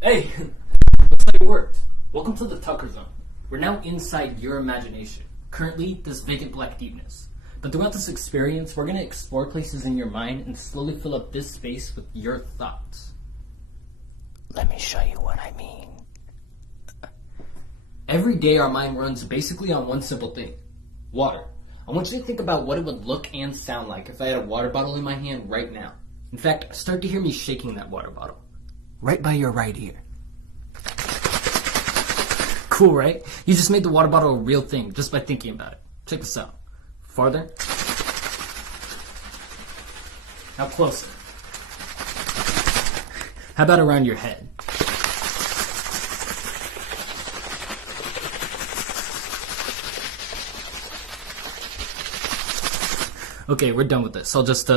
Hey, looks like it worked. Welcome to the Tucker Zone. We're now inside your imagination. Currently, this vacant black deepness. But throughout this experience, we're going to explore places in your mind and slowly fill up this space with your thoughts. Let me show you what I mean. Every day our mind runs basically on one simple thing. Water. I want you to think about what it would look and sound like if I had a water bottle in my hand right now. In fact, start to hear me shaking that water bottle. Right by your right ear. Cool, right? You just made the water bottle a real thing just by thinking about it. Check this out. Farther. Now closer. How about around your head? Okay, we're done with this. I'll just